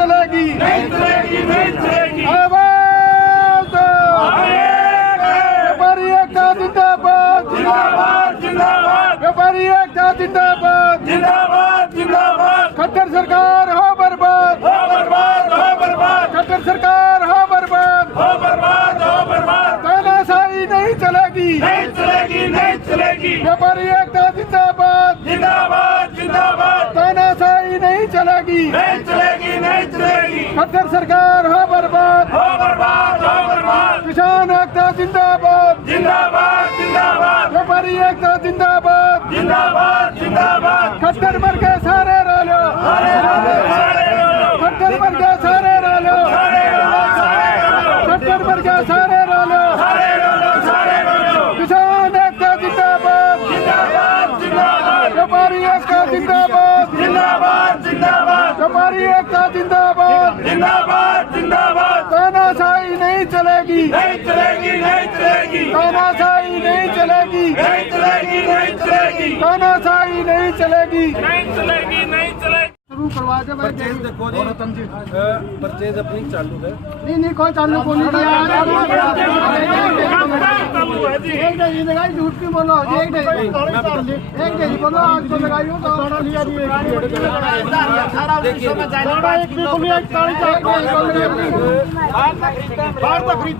चलेगी, नहीं चलेगी, नहीं चलेगी। आवाज़ दो, व्यापारी एकता जिंदाबाद, जिंदाबाद, जिंदाबाद। व्यापारी एकता जिंदाबाद, जिंदाबाद, जिंदाबाद। खट्टर सरकार हो बर्बाद, हो बर्बाद, हो बर्बाद। खट्टर सरकार हो बर्बाद, हो बर्बाद, हो बर्बाद। तानाशाही नहीं चलेगी, नहीं चलेगी, नहीं चलेगी। व्यापारी एकता जिंदाबाद, जिंदाबाद, जिंदाबाद। तानाशाही नहीं चलेगी, नहीं चलेगी, नहीं चलेगी। खट्टर सरकार हो बर्बाद, हो बर्बाद, हो बर्बाद। किसान एकता जिंदाबाद, जिंदाबाद, जिंदाबाद। व्यापारी एकता जिंदाबाद, जिंदाबाद, जिंदाबाद। खट्टर मर गए सारे रोलो, खट्टर मर गए सारे रोलो, खट्टर मर गए सारे रोलो। किसान एकता जिंदाबाद, जिंदाबाद, जिंदाबाद। व्यापारी एकता जिंदाबाद, जिंदाबाद, जिंदाबाद। व्यापारी एकता जिंदाबाद, जिंदाबाद, जिंदाबाद। तानाशाही नहीं चलेगी, नहीं चलेगी, नहीं चलेगी। तानाशाही नहीं चलेगी, नहीं चलेगी, नहीं चलेगी। तानाशाही नहीं चलेगी, नहीं चलेगी, नहीं चलेगी। शुरू करवा दे भाई। परचेज देखो जी, परचेज अपनी चालू है। नहीं कोई चालू को नहीं दिया। एक डेजी लगाई, झूठ क्यों बोलो? एक डेजी बोलो, आज तो लगाई हो तो लिया दिए।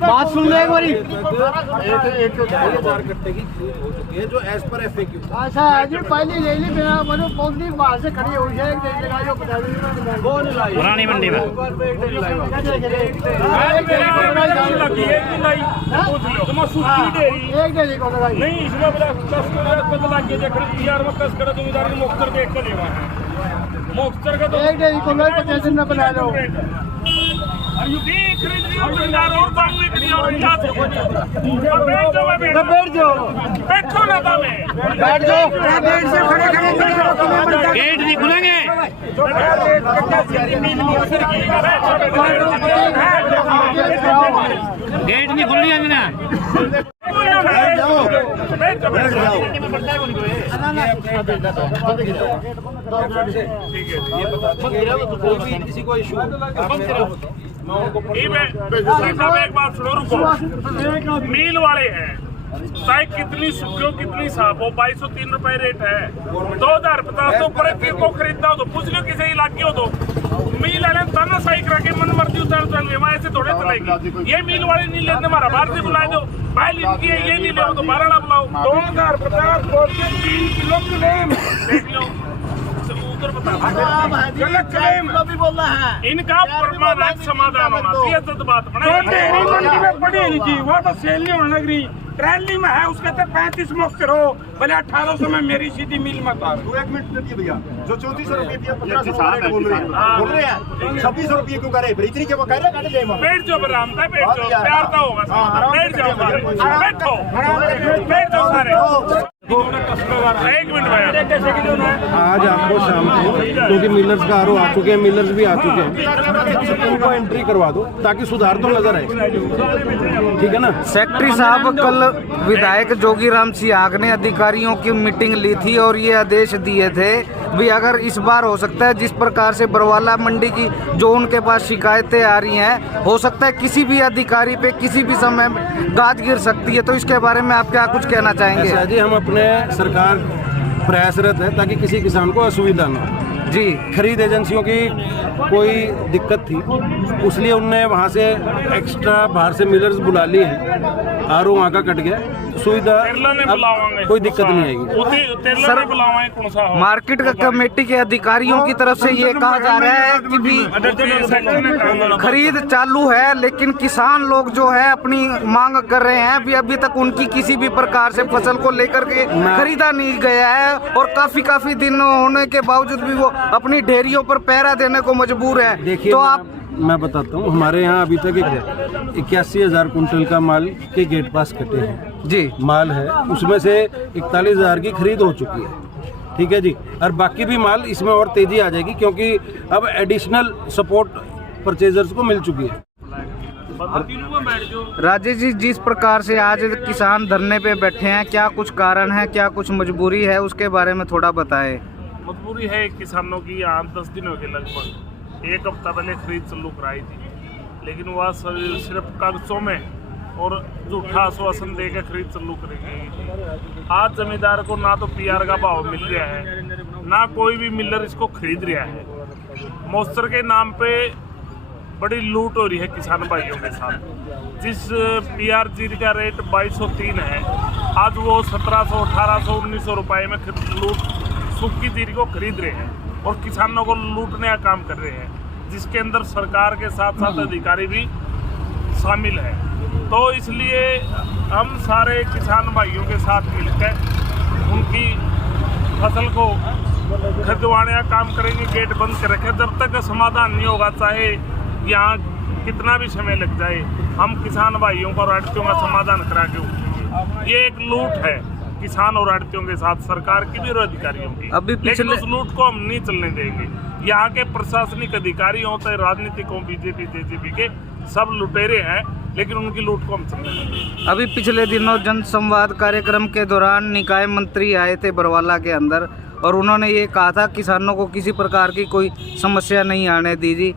बात सुन ले एक बारी। 1,000 कट्टे की खरीद हो चुकी है जो एज पर FAQ। अच्छा जी, पहली ले ली बिना मनो पौधी बाहर से खड़ी हुई है। एक डेजी लगाई हो, पुरानी मंडी में एक डेजी को लगाई नहीं, इसमें बदला के यार कस कर जमींदार मुख्तर देख कर लेवा है। मुख्तर का तो एक डेजी को लगाई, 50 दिन में बना लो। बैठो ना मैं बैठ जाओ, बैठ से खड़े खड़े गेट नहीं खुलेंगे। गेट नहीं खुलनी है ना। किसी को इशू एक बात सुनो, रुको। मील वाले हैं, चाहे कितनी सूखी हो कितनी साफ हो, 2203 रुपए रेट है। 2050 तो ऊपर को खरीदता हो तो पूछ लो किसी इलाके हो तो मील वाले तना सही करा के मन मर्जी उतार चल ऐसे थोड़े चलेगी। ये मील वाले नहीं लेते, हमारा बाहर से बुला दो भाई, इनकी ये नहीं ले तो 12 बुलाओ। 2050 किलो क्लेम देख लो, उधर बता भी बोल रहा है। इनका परमानेंट समाधान होना चाहिए। तो बात पड़ी नहीं थी, वो तो सेल नहीं होने लगी। ट्रैली में है उसके तो 35 मुक्त रहो, भले 1800 में मेरी सीधी मिल मत आ। 1 मिनट दीजिए भैया, जो 3400 रुपये 1500 बोल रहे हैं 2600 रुपये क्यों करे? इतनी क्या कह रहे हैं? बैठ जाओ बराम था, बैठ जाओ, प्यार का होगा। बैठ जाओ, बैठो, बैठ जाओ सारे। 1 मिनट भैया, आज आपको शाम को, क्योंकि मिलर्स का आरोप आ चुके हैं, मिलर्स भी आ चुके हैं, उनको एंट्री करवा दो ताकि सुधार तो नजर आए। ठीक है ना? सेक्रेटरी साहब, कल विधायक जोगीराम सियाग ने अधिकारियों की मीटिंग ली थी और ये आदेश दिए थे भी अगर इस बार हो सकता है जिस प्रकार से बरवाला मंडी की जो उनके पास शिकायतें आ रही हैं, हो सकता है किसी भी अधिकारी पे किसी भी समय गाज गिर सकती है, तो इसके बारे में आप क्या कुछ कहना चाहेंगे? जी, हम अपने सरकार प्रयासरत है ताकि किसी किसान को असुविधा ना हो। जी, खरीद एजेंसियों की कोई दिक्कत थी, इसलिए उनने वहाँ से एक्स्ट्रा बाहर से मिलर्स बुला लिए हैं। आरओ वहाँ का कट गया, सुविधा कोई दिक्कत नहीं आएगी। सर, मार्केट का कमेटी के अधिकारियों की तरफ से ये कहा जा रहा है कि भी खरीद चालू है, लेकिन किसान लोग जो है अपनी मांग कर रहे हैं, अभी तक उनकी किसी भी प्रकार से फसल को लेकर के खरीदा नहीं गया है और काफी दिन होने के बावजूद भी वो अपनी ढेरियों पर पहरा देने को मजबूर है। देखिए, तो आप मैं बताता हूँ, हमारे यहाँ अभी तक 81,000 कुंटल का माल के गेट पास कटे हैं जी, माल है, उसमें से 41,000 की खरीद हो चुकी है। ठीक है जी, और बाकी भी माल इसमें और तेजी आ जाएगी क्योंकि अब एडिशनल सपोर्ट परचेजर्स को मिल चुकी है। राजेश जी, जिस प्रकार से आज किसान धरने पे बैठे हैं, क्या कुछ कारण है, क्या कुछ मजबूरी है, उसके बारे में थोड़ा बताएं। मजबूरी है किसानों की, यहाँ 10 दिन हो गए लगभग एक हफ्ता पहले खरीद चालू कराई थी, लेकिन वह सिर्फ कागजों में और झूठा आश्वासन देकर खरीद चालू करेंगे। आज जमींदार को ना तो पीआर का भाव मिल रहा है, ना कोई भी मिलर इसको खरीद रहा है। मॉइस्चर के नाम पे बड़ी लूट हो रही है किसान भाइयों के साथ। जिस पीआर जीरी का रेट 2203 है, आज वो 1700, 1800, 1900 रुपए में लूट सूखी जीरी को खरीद रहे हैं और किसानों को लूटने का काम कर रहे हैं, जिसके अंदर सरकार के साथ साथ अधिकारी भी शामिल है। तो इसलिए हम सारे किसान भाइयों के साथ मिलकर उनकी फसल को खरीदवाने का काम करेंगे, गेट बंद कर रखे। जब तक समाधान नहीं होगा, चाहे यहाँ कितना भी समय लग जाए, हम किसान भाइयों को और आड़तियों का समाधान करा के उठेंगे। ये एक लूट है किसान और आड़तियों के साथ, सरकार की भी और अधिकारियों की। लेकिन उस लूट को हम नहीं चलने देंगे। यहाँ के प्रशासनिक अधिकारी हों चाहे राजनीतिक हों, बीजेपी जेजेपी के, सब लुटेरे हैं, लेकिन उनकी लूट को हम चलने देंगे। अभी पिछले दिनों जनसंवाद कार्यक्रम के दौरान निकाय मंत्री आए थे बरवाला के अंदर, और उन्होंने ये कहा था किसानों को किसी प्रकार की कोई समस्या नहीं आने दी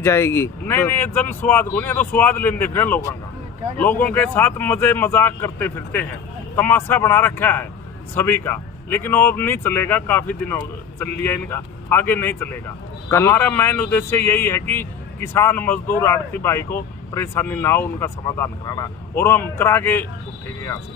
जाएगी। नहीं नहीं, जन स्वाद को नहीं, तो स्वाद लेने फिर लोगों के साथ मजे मजाक करते फिरते हैं, तमाशा बना रखा है सभी का, लेकिन वो अब नहीं चलेगा। काफी दिन चल लिया इनका, आगे नहीं चलेगा। हमारा मेन उद्देश्य यही है कि किसान मजदूर आड़ती भाई को परेशानी ना हो, उनका समाधान कराना, और हम करा के उठेंगे यहाँ से।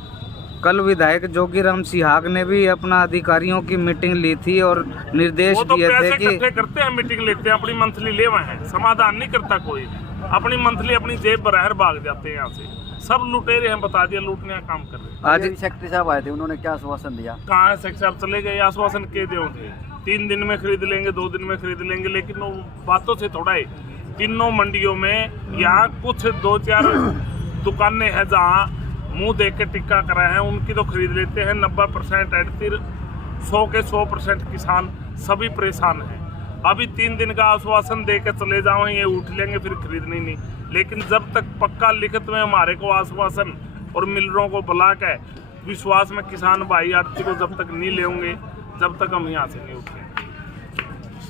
कल विधायक जोगीराम सिहाग ने भी अपना अधिकारियों की मीटिंग ली थी और निर्देश दिए थे कि इकट्ठे करते हैं, मीटिंग लेते हैं, अपनी मंथली ले हुए हैं, समाधान नहीं करता कोई। अपनी मंथली अपनी जेब बराबर भाग जाते हैं यहाँ से। सब लुटेरे हैं, बता दिया, लूटने का काम कर रहे हैं। आज सेक्रेटरी साहब आए थे, उन्होंने क्या आश्वासन दिया? कहाँ है सेक्रेटरी साहब? चले गए। आश्वासन के दे थे 3 दिन में खरीद लेंगे, 2 दिन में खरीद लेंगे, लेकिन वो बातों से थोड़ा ही। तीनों मंडियों में यहाँ कुछ 2-4 दुकानें हैं जहाँ मुंह देख के टिक्का कराए हैं, उनकी तो खरीद लेते हैं 90% एडतिर, 100 के 100% किसान सभी परेशान हैं। अभी 3 दिन का आश्वासन दे के चले जाओ, ये उठ लेंगे, फिर खरीदने नहीं। लेकिन जब तक पक्का लिखित में हमारे को आश्वासन और मिलरों को बुला के विश्वास में किसान भाई आड़ती को जब तक नहीं लेंगे, जब तक हम यहाँ से नहीं उठेंगे।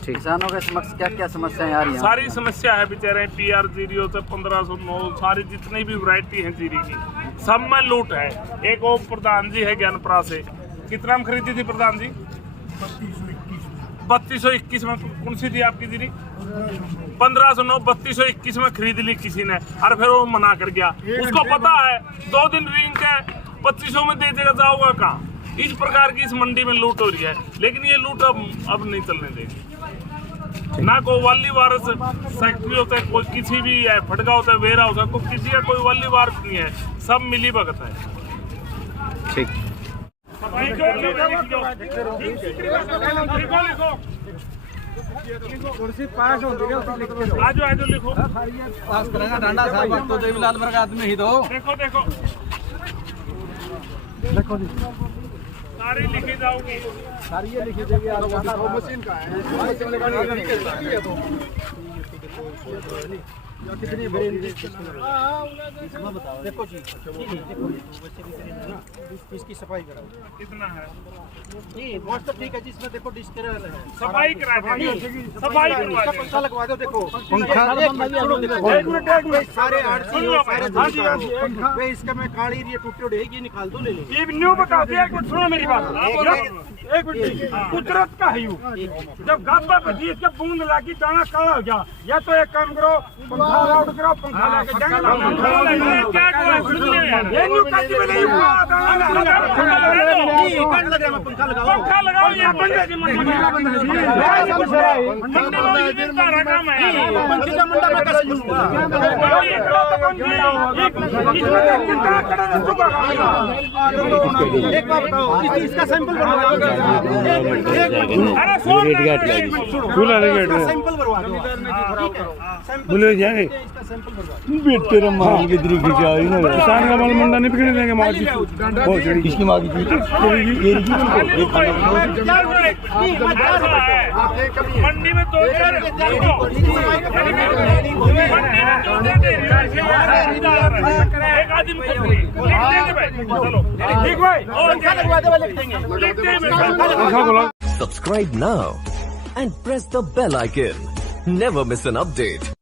किसानों के समक्ष क्या क्या समस्याएं आ रही हैं? सारी समस्या है बेचारे। पीआर जीरी से 1509, सारी जितनी भी वैरायटी है जीरी की, सब में लूट है। एक वो प्रधान जी है ज्ञानपुरा से, कितना में खरीदी थी प्रधान जी? 3221 में। कौन सी थी आपकी जीरी? 1509, 3221 में खरीद ली किसी ने, और फिर वो मना कर गया। उसको पता है 2 दिन रिंग के 2500 में दे देगा, जाओगा कहाँ? इस प्रकार की इस मंडी में लूट हो रही है, लेकिन ये लूट अब नहीं चलने देगी। ना कोई वाली वारस फैक्ट्री होता है, कोई किसी भी है, फटका होता है, वेरा होता है, कोई किसी का कोई वाली वारस नहीं है, सब मिली भगत है। ठीक। आज लिखो, पास करेगा डांडा साहब तो देवीलाल वर्ग आदमी ही दो। देखो देखो देखो सारी लिखी जाओगी, सारी ये लिखी जाएगी। मशीन का है, मशीन लगाने कितनी बड़ी देखो जी, इसकी सफाई कराओ। कितना है? नहीं बहुत ठीक है, जिसमें देखो डिस्करल है, सफाई करा देंगे, सफाई करवा देंगे। पंखा लगवा दो। देखो पंखा एक मिनट सारे आरसी इसका मैं काली ये टूटे उड़े ये निकाल दो, ले लो। ये न्यू बता दिया। एक मिनट सुनो मेरी बात, एक मिनट। कुदरत का है यू, जब गाता बजी इसके बूंद लागी दाना काला हो गया, या तो एक काम करो पंखा आउट करो, पंखा लेके जंगल क्या कोई सुन ले यार, ये न्यू काटी में नहीं हुआ दाना लगा। पंखा लगाओ ये बंदे की मंडी में दिन का रकम है, पंखी का मुंडा में कैसे घुसूंगा? एक बात बताओ, इसका सैंपल बनवा दो। अरे सैंपल भरवा दो, ठीक है? बोले जाए इसका सैंपल भरवा दो। बेटे माल की तरीके से आई ना, किसान का माल मुंडा नहीं बिकने देंगे। माल की इसकी माँ की मंडी में 2-4 एक आदमी चलो ठीक भाई, लगवा दो, लिख देंगे। Subscribe now and press the bell icon. never miss an update.